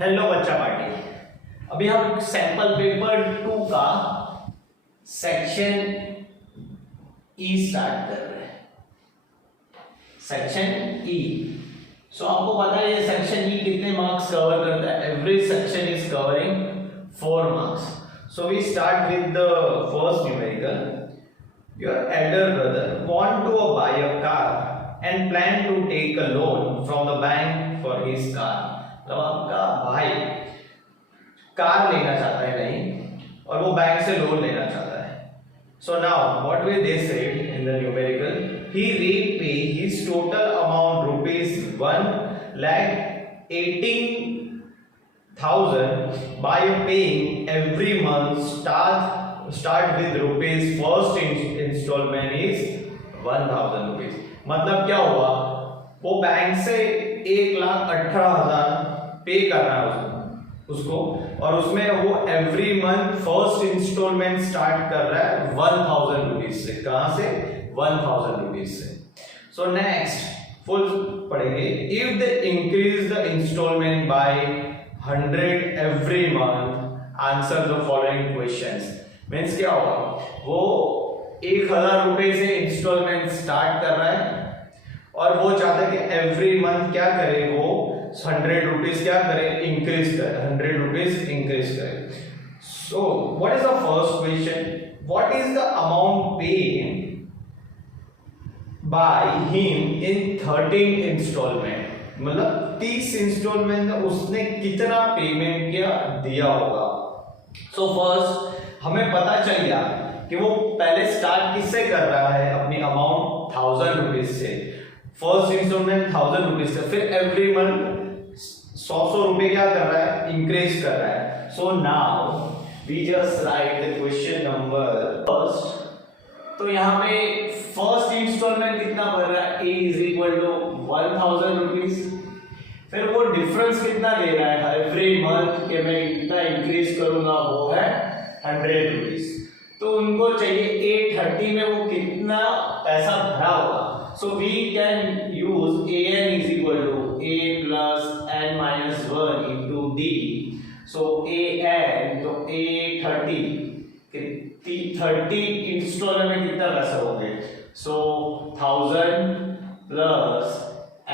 Hello बच्चा party. अभी हम सैंपल पेपर 2 का सेक्शन ई स्टार्ट कर रहे हैं। Section E. सो आपको पता है ये सेक्शन ई कितने मार्क्स कवर करता है? Every section is covering 4 marks. So we start with the first numerical. Your elder brother want to buy a car and plan to take a loan from the bank for his car। मतलब आपका भाई car लेना चाहता है नहीं और वो bank से लोन लेना चाहता है। So now what way they said in the numerical, he repay his total amount rupees 1,18,000 by paying every month start with rupees first installment is 1,000 rupees। मतलब क्या हुआ, वो बैंक से 1,18,000 पे करना है उसको और उसमें वो every month first instalment start कर रहा है 1,000 रुपीज से। कहां से? 1,000 रुपीज से। सो नेक्स्ट फुल पढ़ेंगे। If they increase the instalment by 100 every month, answer the following questions. Means क्या होगा, वो 1,000 रुपए से इंस्टॉलमेंट स्टार्ट कर रहा है और वो चाहता है कि एवरी मंथ क्या करे, वो 100 रुपीज क्या करे, इंक्रीज करे, 100 रुपीज इंक्रीज करे। So what is the first question, what is the amount paid by him in 13 instalment. मतलब 30 इंस्टॉलमेंट में उसने कितना पेमेंट किया दिया होगा। सो फर्स्ट हमें पता चल गया कि वो पहले स्टार्ट किससे कर रहा है, अपनी अमाउंट 1,000 रुपीज से। फर्स्ट इंस्टॉलमेंट 1,000 रुपीज से, फिर एवरी मंथ 100 रुपए क्या कर रहा है, इंक्रीज कर रहा है। So now we just write the question number first. तो यहाँ पे फर्स्ट इंस्टॉलमेंट कितना भर रहा है, A is equal to 1,000 rupees. फिर वो डिफरेंस कितना दे रहा है एवरी मंथ के मैं कितना इंक्रीज करूंगा, वो है 100 रुपीज। तो उनको चाहिए 830 में वो कितना पैसा भरा होगा। So we can use an is equal to a plus n minus 1 into d. So an तो a 30 इंस्टॉलमेंट में कितना पैसा होगा। So 1,000 plus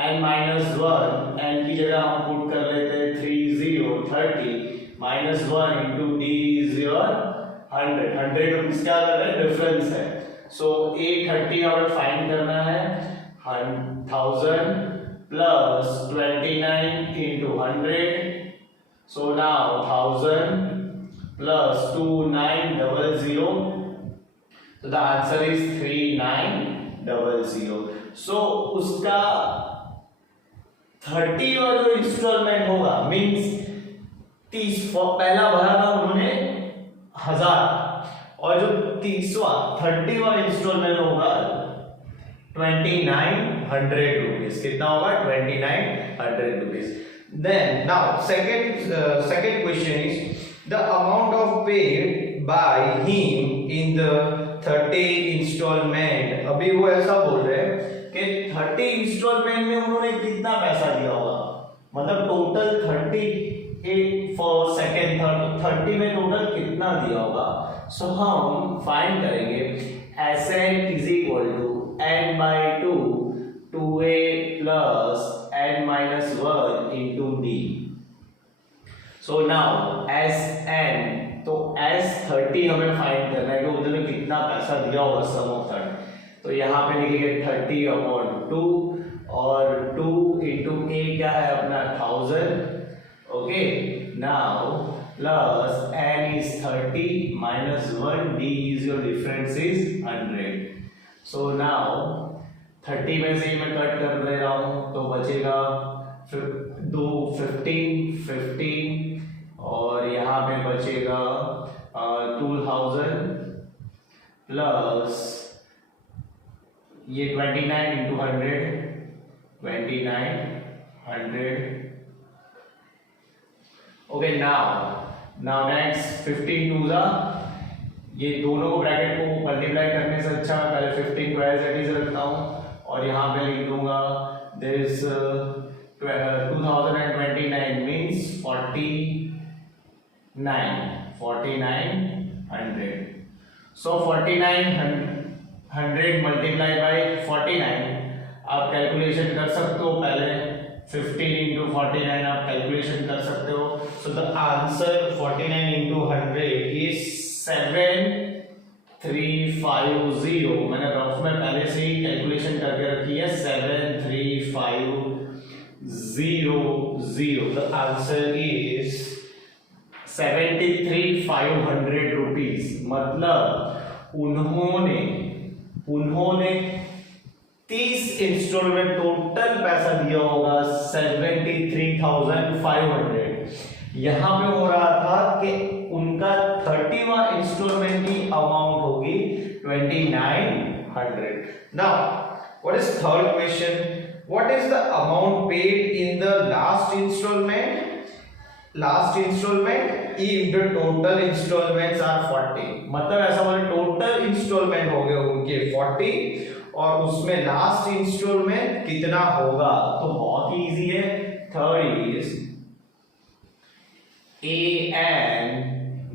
n minus 1, n की जगह हम पुट कर लेते हैं 30 minus 1 into d is your 100 rupees क्या कर रहे हैं, डिफरेंस है। सो 830 हमें फाइंड करना है, 1,000 plus 29 into 100। So now 1,000 plus 2900, so the answer is 3900। सो उसका 30 और जो इंस्टॉलमेंट होगा मींस 30 पहला भरा था उन्होंने 1,000 और जो 30वां इंस्टॉलमेंट होगा 2,900 रुपीज। कितना होगा, 2,900 rupees. Then now second question is the amount of paid by him in the 30 installment. अभी वो ऐसा बोल रहे हैं कि 30 इंस्टॉलमेंट में उन्होंने कितना पैसा दिया होगा, मतलब टोटल 30 फर्स्ट सेकेंड थर्ड 30 में टोटल कितना दिया होगा। सो हम फाइंड करेंगे Sn is equal to n by 2 2a plus n minus 1 into d। So now Sn तो S30 हमें फाइंड करना है कि उन्होंने कितना पैसा दिया होगा सम ऑफ 30। तो यहाँ पे लिखेंगे 30 अपॉन 2 और 2 into a क्या है अपना 1,000। Okay, now plus n is 30 minus 1 d is your difference is 100। So now 30 में से मैं कट कर दे रहा हूँ तो बचेगा 15 और यहाँ पे बचेगा 2,000 प्लस ये 29 into 100 2,900। Okay now next 15 to ज़ा, ये दोनों को ब्रैकेट को मल्टीप्लाई करने से अच्छा मैं पहले 15 को एज इट इज रखता हूँ और यहाँ पे लिख दूंगा this 2029 means 4900. So 4900 multiplied by 49, आप कैलकुलेशन कर सकते हो पहले 15 into 49 आप कैलकुलेशन कर सकते हो. So the answer 49 into 100 is 7350. मैंने रफ में पहले से ही कैलकुलेशन करके रखी है 7350. The answer is 73,500 rupees. मतलब उन्होंने 30 इंस्टॉलमेंट टोटल पैसा दिया होगा 73,500. यहां पे हो रहा था कि उनका 30वां इंस्टॉलमेंट की अमाउंट होगी 2,900. Now what is third question? What is the amount paid in the last installment if the total installments are 40? मतलब ऐसा बोले टोटल इंस्टॉलमेंट हो गए उनके 40 और उसमें लास्ट इंस्टॉलमेंट कितना होगा. तो बहुत ही इजी है. Third is an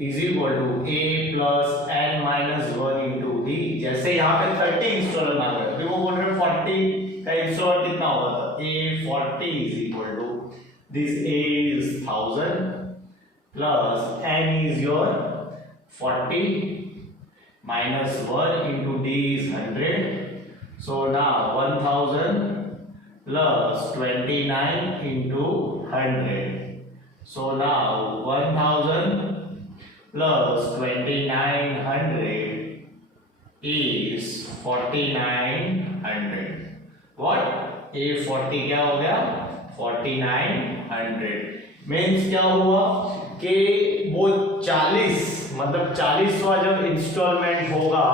is equal to a plus n minus 1 into d. जैसे यहाँ पे 30 इंस्टॉलमेंट आ गए तो वो बोल रहे 40 का इंस्टॉलमेंट कितना होगा. तो a 40 is equal to this a is 1000 plus n is your 40 minus 1 into d is 100. So now 1000 plus 29 into 100. So now 1000 plus 2900 is 4900. What? A 40 क्या हो गया 4900. मीन्स क्या हुआ कि वो 40 मतलब 40वां जब इंस्टॉलमेंट होगा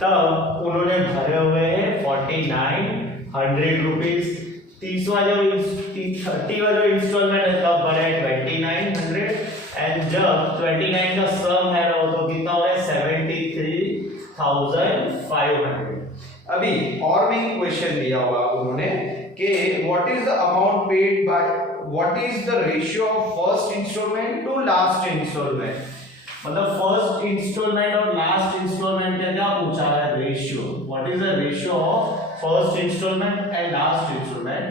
तब उन्होंने भरे हुए हैं 4900 रुपीज. 30वां जो इंस्टॉलमेंट है तब भरे 2900 एंड जब 29 का सम है तो कितना हो रहा है 73,500. अभी और भी क्वेश्चन दिया हुआ उन्होंने कि what is the amount paid by what is the ratio of first instalment to last instalment. मतलब फर्स्ट इंस्टॉलमेंट और लास्ट इंस्टॉलमेंट का क्या पूछा है ratio. What is the ratio of first instalment and last instalment.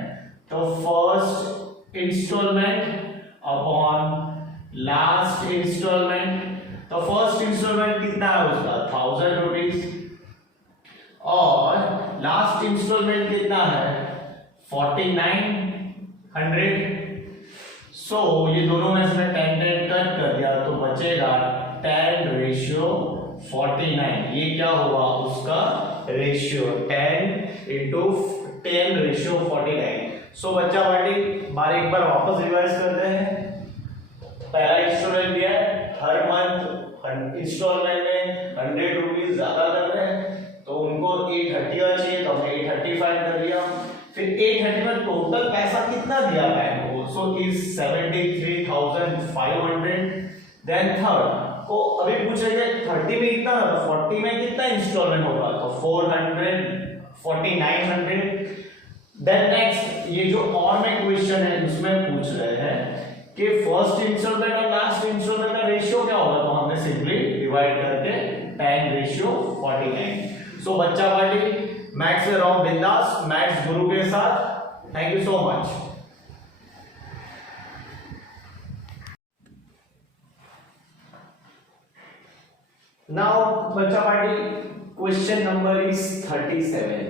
तो first instalment upon last instalment. तो first instalment कितना है उसका 1000 रुपीज और लास्ट इंस्टॉलमेंट कितना है 4900. सो ये दोनों में से 10 कट कर दिया तो बचेगा 10:49. ये क्या हुआ उसका रेशियो 10:10:49. सो बच्चा बार एक बार वापस रिवाइज करते हैं. पहला इंस्टॉलमेंट दिया है हर मंथ इंस्टॉलमेंट में 100 रुपीज ज्यादा कर रहे हैं तो उनको 830 चाहिए तो हमने 835 कर दिया. फिर 830 में टोटल पैसा कितना दिया बैंक को सो इज 73,500. देन थर्ड को अभी पूछेंगे 30 में कितना 40 में कितना इंस्टॉलमेंट होगा तो 4900. देन नेक्स्ट ये जो और में क्वेश्चन है उसमें पूछ रहे हैं कि फर्स्ट इंस्टॉलमेंट और लास्ट इंस्टॉलमेंट का रेशियो क्या होगा तो हमने सिंपली डिवाइड करके 10:49. सो बच्चा पार्टी मैथ्स में रहो बिंदास मैथ्स गुरु के साथ. Thank you so much. Now बच्चा party question number is 37.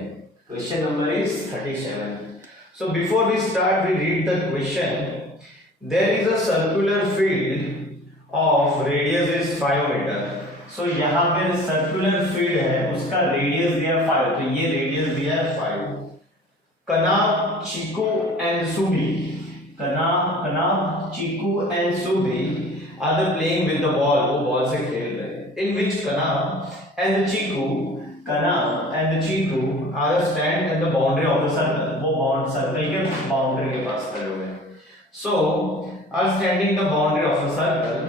Question number is 37. So before we start, we read the question. There is a circular field of radius is 5 meter. So यहाँ पे circular field है उसका radius दिया 5 तो ये radius दिया है 5. Kana, Chiku and Subi. Kana, Chiku and Subi are the playing with the ball. वो ball से खेल रहे हैं. In which Kana and the Chiku are stand at the boundary of the circle. वो सर्कल के boundary के पास खड़े हुए हैं. So are standing the boundary of the circle.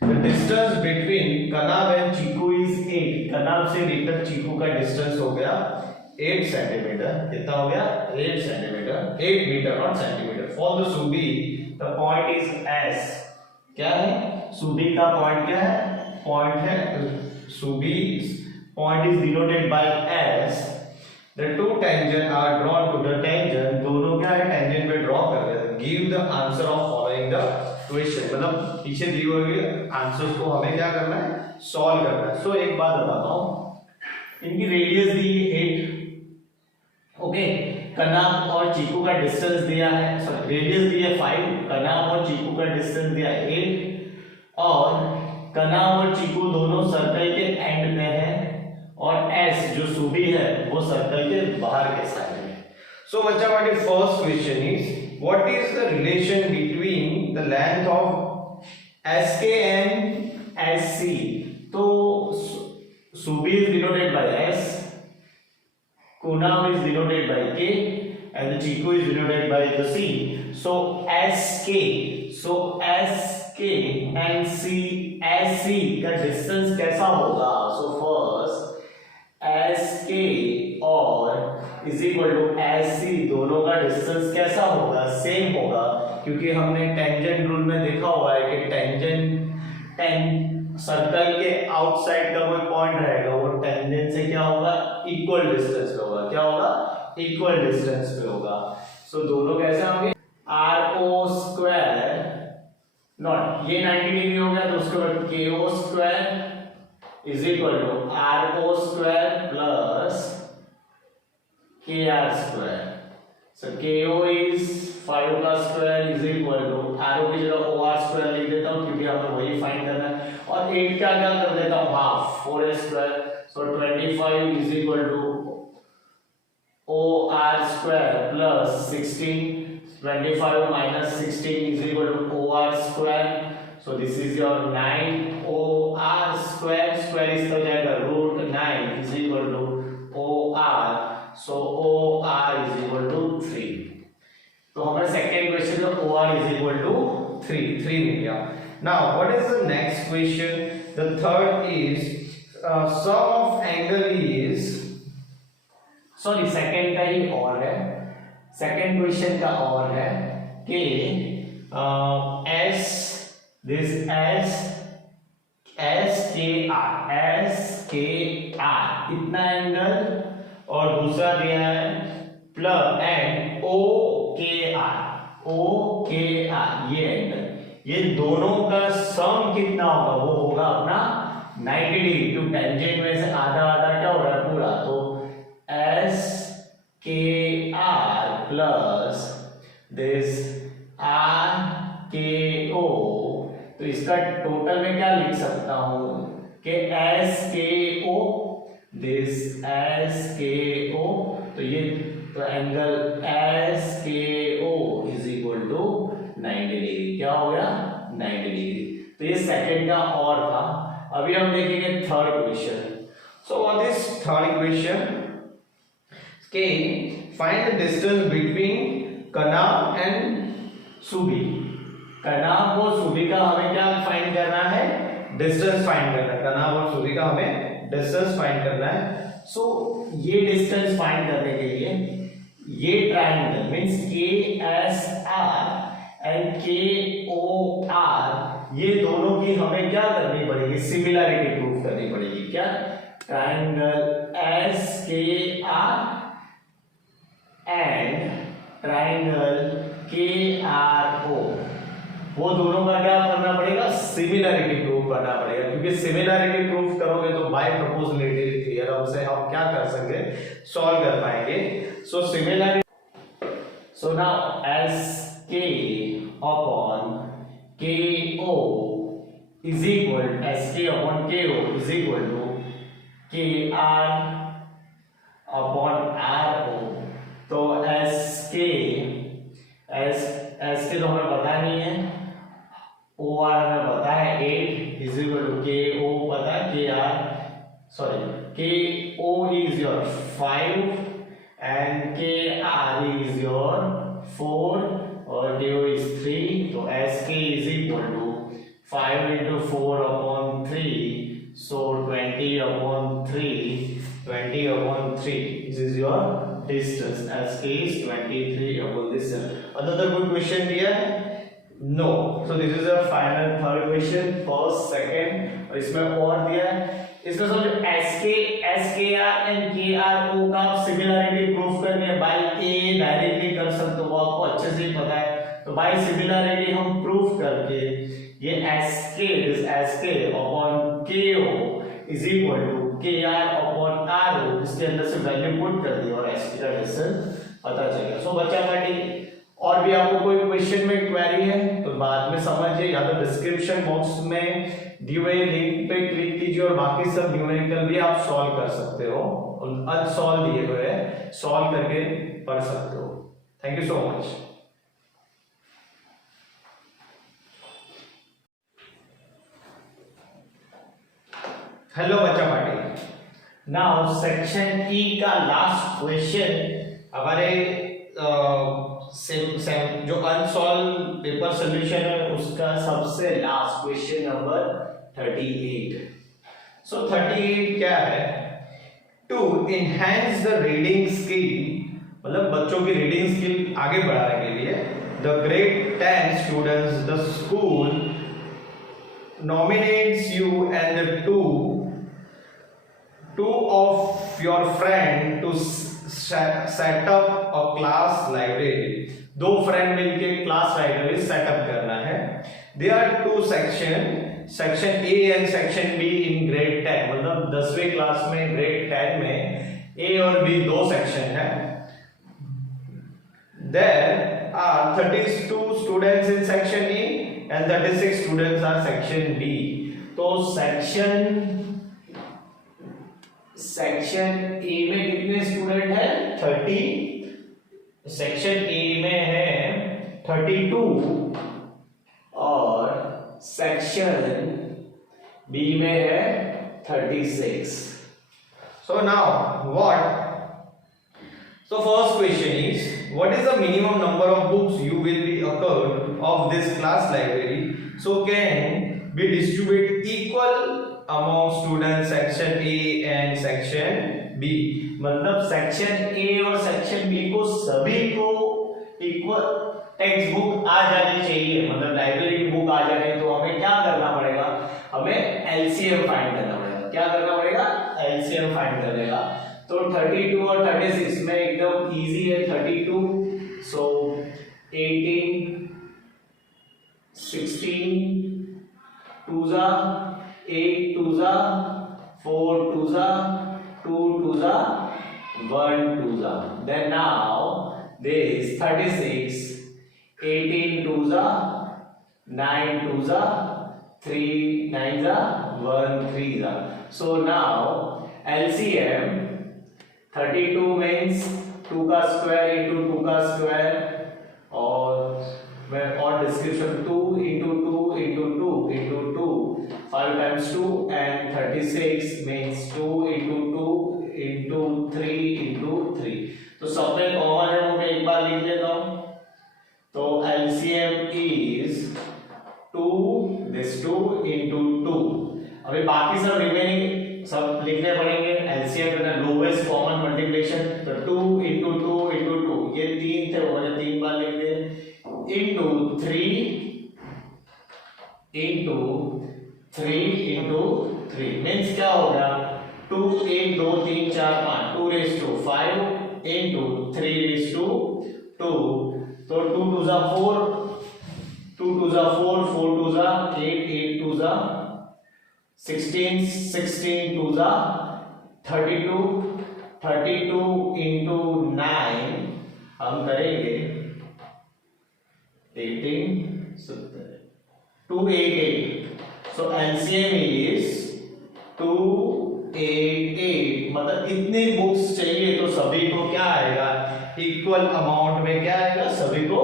The distance between Kanab and Chiku is 8. Kanab से लेकर Chiku का distance हो गया 8 सेंटीमीटर, कितना हो गया 8 centimetre, 8 metre not centimetre. For the सुबी द पॉइंट इज एस, क्या है सुबी का पॉइंट, क्या है पॉइंट है सुबी point is denoted by S. The two tangent are drawn to the tangent, दोनों क्या है टेंजेंट पे ड्रॉ कर रहे हैं। Give the answer of following the question, मतलब पीछे दिए हुए आंसर्स को हमें क्या करना है सॉल्व करना है। सो एक बात बताता हूं, इनकी रेडियस दी 8, ओके, कनाब और चीकू का डिस्टेंस दिया है, सॉरी रेडियस दी है 5, कनाब और चीकू का डिस्टेंस दिया है 8, और कनाब और चीकू दोनों सर्कल के एंड में है, और एस जो सुबी है वो सर्कल के बाहर के साइड में। सो बच्चा हमारी first question is what is the relation between the length of S K and S C. तो सुबी is denoted by S, Kunam is denoted by K, and the Chiku is denoted by the C. So SK and SC का distance कैसा होगा? So first SK और is equal to SC, दोनों का distance कैसा होगा? सेम होगा, क्योंकि हमने टेंजेंट रूल में देखा हुआ है कि टेंजेंट सर्कल के आउटसाइड का कोई पॉइंट रहेगा वो टेंजेंट से क्या होगा इक्वल डिस्टेंस पे होगा, क्या होगा इक्वल डिस्टेंस पे होगा। सो दोनों कैसे होंगे आर ओ स्क्वायर नॉट, ये 90 डिग्री हो गया तो उसके बाद K O square is equal to R O square plus K R square. So K O is 5 का square is equal to R O की जगह ओ आर स्क्वायर लिख देता हूं क्योंकि हमें वही फाइंड करना है, और 8 का क्या कर देता हूं half 4 square. So 25 is equal to O R square plus 16, 25 minus 16 is equal to OR square. So this is your 9 OR square. Square is तो जाएगा root 9 is equal to OR. So OR is equal to 3. तो हमारा second question है OR is equal to 3 मिल गया। Now what is the next question? The third is sum of angle is, sorry second का ही और है, second question का और है कि एस के आर इतना एंगल और दूसरा दिया है प्लस एंड ओ के आर ये एंगल, ये दोनों का सम कितना होगा वो होगा अपना 90 डिग्री। टू टेंजेंट में से आधा आधा क्या हो रहा है पूरा, तो एस के आर प्लस दिस आर के ओ, तो इसका टोटल में क्या लिख सकता हूं कि S K O this S K ओ, तो ये तो angle S K O is equal to 90 degree, क्या हो गया 90 डिग्री। तो ये सेकंड का और था। अभी हम देखेंगे third question. So what is third question? के find the distance between कनाब एंड सुबी। कनाब और सुबी का हमें क्या फाइंड करना है, डिस्टेंस फाइंड करना है। कनाब और सुबी का हमें डिस्टेंस फाइंड करना है। सो ये डिस्टेंस फाइंड करने के लिए ये ट्रायंगल मींस के एस आर एंड के ओ आर, ये दोनों की हमें क्या करनी पड़ेगी, सिमिलरिटी प्रूफ करनी पड़ेगी। क्या ट्रायंगल एस के आर एंड ट्राइंगल के आर ओ, वो दोनों का क्या करना पड़ेगा, सिमिलरिटी प्रूफ करना पड़ेगा। क्योंकि सिमिलरिटी प्रूफ करोगे तो बाय प्रोपोर्शनलिटी थ्योरम से हम क्या कर सकते हैं, सॉल्व कर पाएंगे। सो सिमिलरिटी, सो नाउ एस के अपॉन के ओ इज इक्वल, एस के अपॉन के ओ इज इक्वल टू के आर अपॉन आर ओ। तो एस के तो हमें पता नहीं है, ओ आर हमें पता है 8 इज इक्वल टू के ओ पता है, के आर सॉरी के ओ इज योर 5 एंड के आर इज योर 4 और के ओ इज 3। तो एस के is equal to 5 into 4 upon 3, so 20 upon 3 this is your distance. SK is 23 upon this. Another good question here. No. So this is our final third question. First, second, और इसमें और दिया है. इसमें समझो SK, SKR and KRO का similarity proof करनी है. बाय A डायरेक्टली कर सकते हो, आपको अच्छे से ही पता है. तो बाय सिमिलरिटी हम प्रूफ करके ये SK upon KO is equal to KR upon RO, इसके अंदर से वैल्यू पुट कर दी और SK का डिस्टेंस पता चलेगा. सो बच्चा पार्टी और भी आपको कोई क्वेश्चन में क्वेरी है तो बाद में समझिए, या तो डिस्क्रिप्शन बॉक्स में दिए हुए लिंक पे क्लिक कीजिए और बाकी सब न्यूमेरिकल भी आप सॉल्व कर सकते हो. अनसॉल्व दिए हुए हैं, सॉल्व करके पढ़ सकते हो. Thank you so much. Hello बच्चा पार्टी. नाउ सेक्शन ई का लास्ट क्वेश्चन हमारे सेम जो अनसॉल्व पेपर सॉल्यूशन है उसका सबसे लास्ट क्वेश्चन नंबर 38. सो 38 क्या है? To enhance the reading skill, मतलब बच्चों की रीडिंग स्किल आगे बढ़ाने के लिए the grade 10 students the school nominates you and the two of your friend to set up a class library. दो फ्रेंड मिलके क्लास लाइब्रेरी सेटअप करना है. There are two section A and section B in grade 10, मतलब 10वीं class में grade 10 में A और B दो सेक्शन है. There are 32 students in section A and 36 students are section B. तो सेक्शन A में कितने स्टूडेंट है? 30. सेक्शन A में है 32 और सेक्शन B में है 36. So now what? So first question is, what is the minimum number of books you will be occurred of this class library so can be distributed equal among students section A and section B. मतलब section A और section B को सभी को equal text book आ जानी चाहिए, मतलब library की book आ जानी है. तो हमें क्या करना पड़ेगा? हमें LCM फाइंड करना पड़ेगा. क्या करना पड़ेगा? LCM फाइंड करने का. तो 32 और 36 में एकदम इजी है. 32 सो 18 16 2 जा 8 2 जा 4 2 जा 2 2 जा 1 2 जा. Then now this 36 18 2 जा 9 2 जा 3 9 जा 1 3 जा. So now LCM 32 means 2 का स्क्वायर into 2 का स्क्वायर और description 2 into 2 into 2 into 2 5 times 2 and 36 means 2 into 2 into 3 into 3. तो सब में कॉमन है वो मैं एक बार लिख देता हूँ. तो LCM is 2 this 2 into 2. अभी बाकी सब रिमेनिंग सब लिखने पड़ेंगे. LCM है लोवेस्ट कॉमन मल्टीप्लिकेशन. तो 2 into 2 into 2 ये तीन थे वो मैंने तीन बार लिख दिए into 3 into 3 into 3 मींस क्या होगा? 2 1 2 3 4 5 2 raised to 5 into 3 raised to 2. तो 2 2 जा 4 2 2 जा 4 4 2 जा 8 8 2 जा 16 16 2 जा 32 32 into 9 हम करेंगे 18 288. So LCM is 288. मतलब इतनी बुक्स चाहिए तो सभी को क्या आएगा? इक्वल अमाउंट में क्या आएगा? सभी को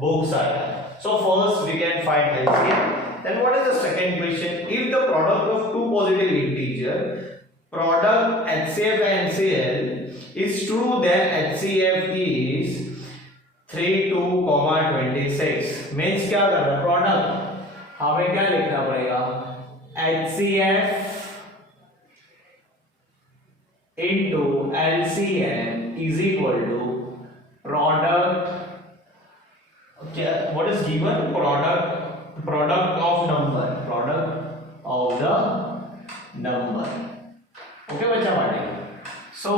बुक्स आएगा. So first we can find LCM. Then what is the second question? If the product of two positive integer product HCF and HCl is true, then HCF is 32, 26. Means क्या करना? Product हमें क्या लिखना पड़ेगा? HCF into LCM is equal to product, क्या what is given, product of number, product of the number. Okay बच्चा party, so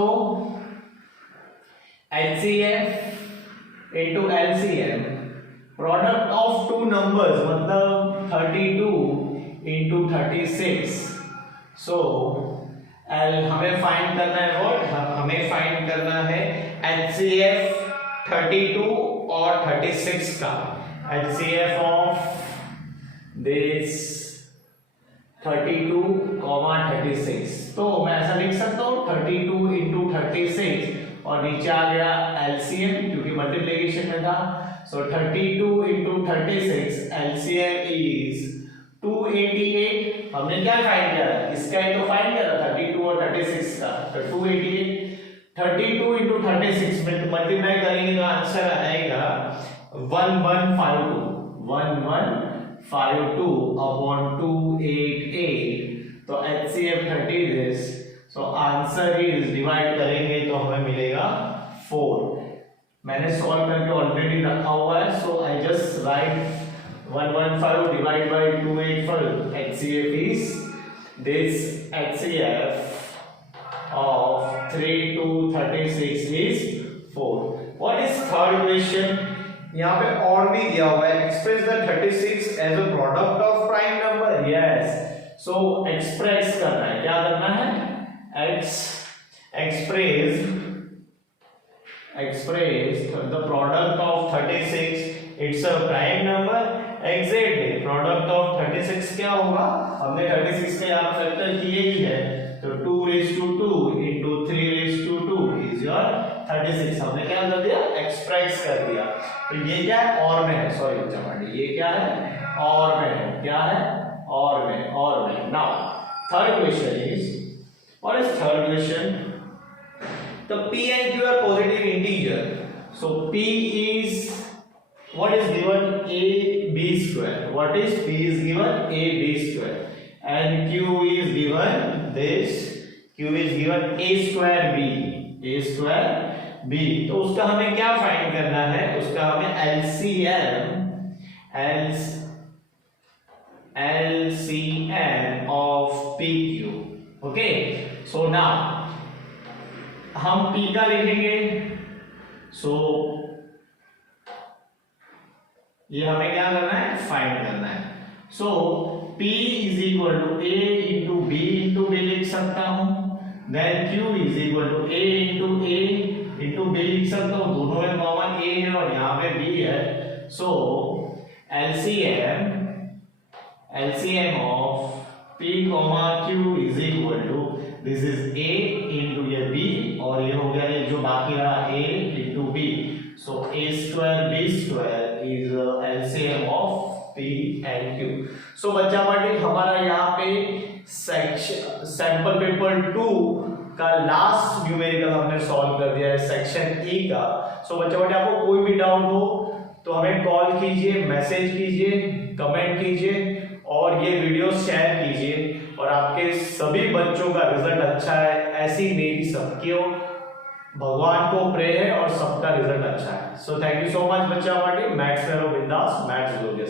HCF into LCM, product of two numbers मतलब 32 into 36, सो हमें फाइंड करना है व्हाट, हमें फाइंड करना है HCF 32 और 36 का, HCF ऑफ दिस 32, 36, तो मैं ऐसा लिख सकता हूँ 32 into 36 और नीचे आ गया LCM क्योंकि मल्टीप्लिकेशन में था, सो 32 into 36 LCM इज 288। हमने क्या फाइंड किया, इसका ही तो फाइंड किया था 32 और 36 का, तो 288, 32 into 36 में मल्टीप्लाई करेंगे तो आंसर आएगा 1152 अपॉन 288, तो HCF 30 this, so answer is divide करेंगे तो हमें मिलेगा 4। मैंने सॉल्व करके ऑलरेडी रखा हुआ है, so I just write 115 divide by 285, HCF is this, HCF of 3 to 36 is 4। What is third question? यहाँ पे और भी दिया हुआ है, express the 36 as a product of prime number। Yes, so express करना है, क्या करना है, express the product of 36, it's a prime number। Exactly, product of 36 क्या होगा, हमने 36 का यहाँ फैक्टर किए ही है, तो 2 raised to 2 into 3 raised to 2 is your 36, हमने क्या कर दिया, एक्सप्रेस कर दिया। तो ये क्या है, और में है, सॉरी बच्चा पार्टी, ये क्या है, और में है, क्या है, और में। Now third question is, what is third question, the P and Q are positive integer, so P is, what is given, AB square, what is P is given AB square, and Q is given this, Q is given A square B, तो उसका हमें क्या find करना है, उसका हमें LCM of PQ। Okay, so now हम P का लिखेंगे, सो ये हमें क्या करना है, फाइंड करना है। So P is equal to A into B into B लिख सकता हूं, then Q is equal to A into B लिख सकता हूं, दोनों में कॉमन A है और यहाँ पे B है, so LCM of P Q is equal to, this is A into ये B और ये हो गया ये जो बाकी रहा A into B, so A square B square is LCM of P and Q। सो बच्चा पार्टी हमारा यहाँ पे सैंपल पेपर 2 का लास्ट न्यूमेरिकल हमने सॉल्व कर दिया है, सेक्शन E का। सो बच्चा पार्टी आपको कोई भी डाउट हो तो हमें कॉल कीजिए, मैसेज कीजिए, कमेंट कीजिए और ये वीडियो शेयर कीजिए, और आपके सभी बच्चों का रिजल्ट अच्छा है, ऐसी मेरी सबकी भगवान को प्रे है और सबका रिजल्ट अच्छा है। So thank you so much बच्चा पार्टी, मैथ्स करो बिंदास, मैथ्स लोगे।